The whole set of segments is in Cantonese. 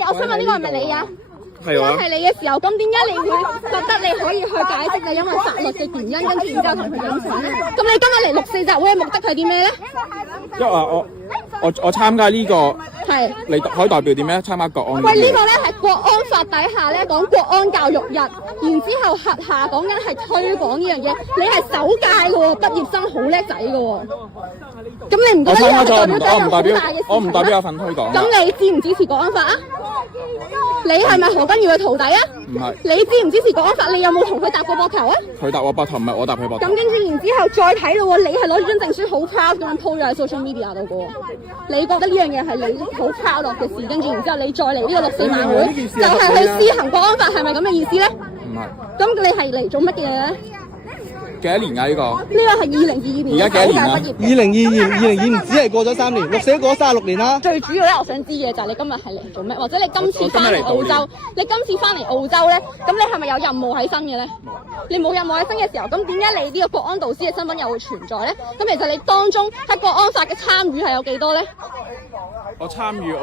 我想問呢個係咪你啊？係啊。係你嘅時候，咁點解你會覺得你可以去解釋就因為法律嘅原因，跟住然之後同佢影相咧？咁你今日嚟6·4集會嘅目的係啲咩咧？因為我參加呢個係你可以代表點咧？參加國安。喂，呢個咧係國安法底下咧講國安教育日，然之後轄下講緊係推廣呢樣嘢。你係首屆嘅喎，畢業生好叻仔嘅喎。咁你唔覺得呢個代表咗有好大嘅事？我唔代表有份推廣。咁你支唔支持國安法啊？你係咪何君堯嘅徒弟啊？唔係。你支唔支持國安法？你有冇同佢搭過膊頭啊？佢搭我膊頭，唔係我搭佢膊頭。咁跟住然之後再睇咯喎，你係攞住張證書好 proud 咁樣 po 咗喺 social media 度嘅喎。你覺得呢樣嘢係你好 proud 落嘅事，跟住然之後你再嚟呢個6·4晚會，就係去施行國安法，係咪咁嘅意思咧？唔係。咁你係嚟做乜嘢咧？幾多年㗎呢個？呢個係2022年而家幾多年啊？2022只係過咗3年，6·4過咗36年啦。最主要咧，我想知嘅就係你今日係嚟做咩，或者你今次翻嚟澳洲，你今次翻嚟澳洲咧，咁你係咪有任務喺身嘅咧？你冇任務喺身嘅時候，咁點解你呢個國安導師嘅身份又會存在咧？咁其實你當中喺國安法嘅參與係有幾多咧？我參與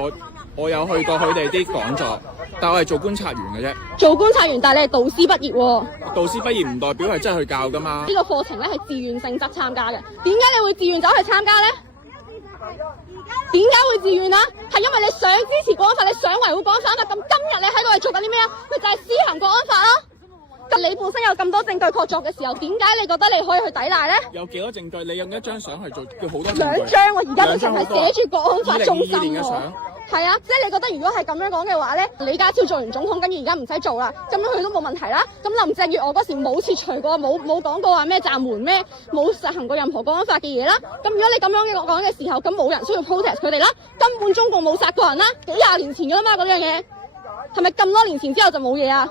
我有去過佢哋啲講座，但我係做觀察員嘅啫。做觀察員，但係你係導師畢業喎。導師畢業唔代表係真係去教㗎嘛。呢個課程咧係自願性質參加嘅，點解你會自願走去參加咧？點解會自願啊？係因為你想支持國安法，你想維護國安法嘛？咁今日你喺度係做緊啲咩啊？咪就係施行國安法咯。咁你本身有咁多證據確鑿嘅時候，點解你覺得你可以去抵賴咧？有幾多證據？你用一張相去做，叫好多證據。2張喎，而家直情係寫住國安法中心2022年嘅相。係啊，即係你覺得如果係咁樣講嘅話咧，李家超做完總統，跟住而家唔使做啦，咁樣佢都冇問題啦。咁林鄭月娥嗰時冇撤除過，冇講過話咩暫緩咩，冇實行過任何國安法嘅嘢啦。咁如果你咁樣嘅講嘅時候，咁冇人需要 protest 佢哋啦。根本中共冇殺過人啦，幾廿年前噶啦嘛嗰樣嘢，係咪咁多年前之後就冇嘢啊？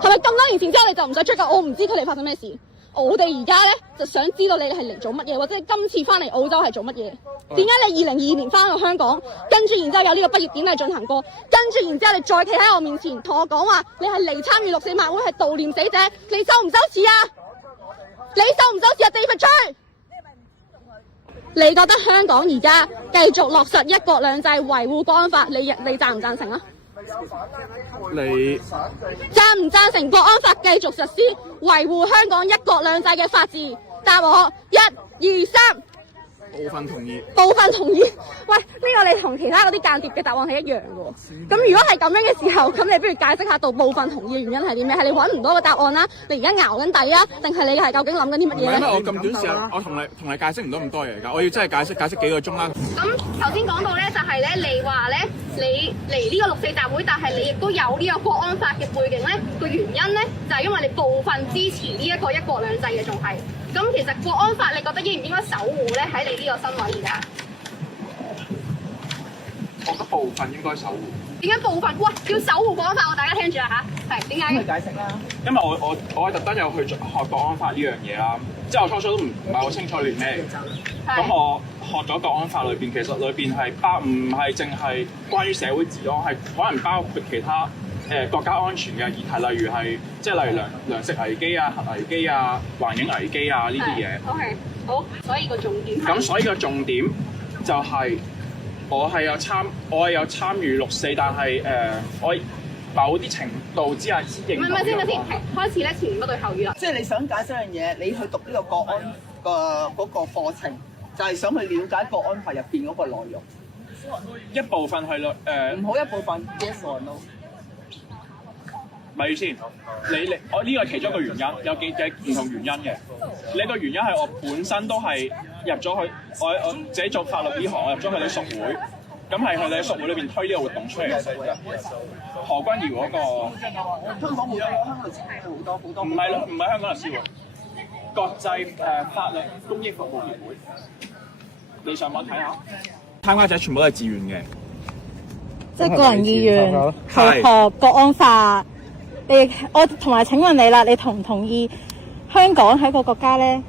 係咪咁多年前之後你就唔使追究？我唔知佢哋發生咩事。我哋而家咧就想知道你哋係嚟做乜嘢，或者今次翻嚟澳洲係做乜嘢？點解你2022年翻到香港，跟住然之後有呢個畢業典禮進行過，跟住然之後你再企喺我面前同我講話，你係嚟參與6·4晚會係悼念死者，你羞唔羞恥啊？你羞唔羞恥啊？David Chui，你覺得香港而家繼續落實1國2制維護國安法，你贊唔贊成啊？你贊唔贊成國安法繼續實施維護香港1國2制嘅法治？答我1、2、3。部分同意。部分同意。喂，呢個你同其他嗰啲間諜嘅答案係一樣嘅喎。咁如果係咁樣嘅時候，咁你不如解釋下到部分同意嘅原因係啲咩？係你揾唔到個答案啦？你而家熬緊底啊？定係你係究竟諗緊啲乜嘢咧？因為我咁短時間，我同你解釋唔到咁多嘢㗎，我要真係解釋幾個鐘啦。咁頭先講到咧，就係咧，你話咧，你嚟呢個6·4集會，但係你亦都有呢個國安法嘅背景咧，個原因咧就係因為你部分支持呢一個1國2制嘅，仲係。咁其實國安法你覺得應唔應該守護咧？喺你呢個身位而家？我覺得部分應該守護。點解部分？哇！要守護國安法，我大家聽住啦嚇。係點解？咁解釋啦。因為我係特登有去學國安法呢樣嘢啦，即係我初初都唔係好清楚係咩嘅。咁我學咗國安法裏邊，其實裏邊係唔係淨係關於社會治安，係可能包括其他國家安全嘅議題，例如係即係例如糧食危機啊、核危機啊、環境危機啊呢啲嘢。OK， 好，所以個重點係。咁所以個重點就係我係有參與6·4，但係我某啲程度之下先認同。唔係先，開始咧前言不對後語啦。即係你想解釋樣嘢，你去讀呢個國安嗰個課程，就係想去了解國安法入邊嗰個內容。一部分係唔好一部分 yes or no。咪先，我呢個係其中一個原因，有幾唔同原因嘅。呢個原因係我本身都係入咗去，我自己做法律呢行，我入咗佢哋屬會，咁係佢哋屬會裏邊推呢個活動出嚟嘅。何君堯嗰個香港好多香港律師好多。唔係咯，唔係香港律師會，國際法律公益服務協會。你上網睇下，參加者全部都係自願嘅，即係個人意願去學國安法。我同埋請問你啦，你同唔同意香港係一個國家咧？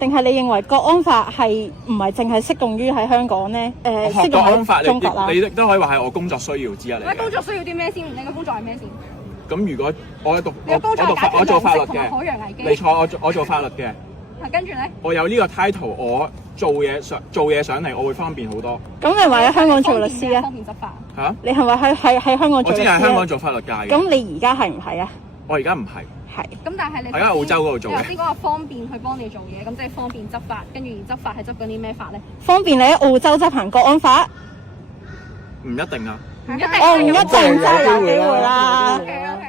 定係你認為國安法係唔係淨係適用於喺香港咧？學國安法中國啦，你都可以話係我工作需要之一嚟。你工作需要啲咩先？你嘅工作係咩先？咁如果我做法律嘅，海洋危機。你錯，我做法律嘅。係跟住咧？我有呢個 title，做嘢上嚟，我會方便好多。咁你話喺香港做律師啊？方便執法。嚇？你係咪喺香港我做律師啊？之前喺香港做法律界嘅。咁你而家係唔係啊？我而家唔係。係。咁但係你喺澳洲嗰度做嘅。頭先講話方便去幫你做嘢，咁即係方便執法，跟住而執法係執緊啲咩法咧？方便你喺澳洲執行國安法？唔一定啊。唔一定。我唔一定真係有機會啦。 OK。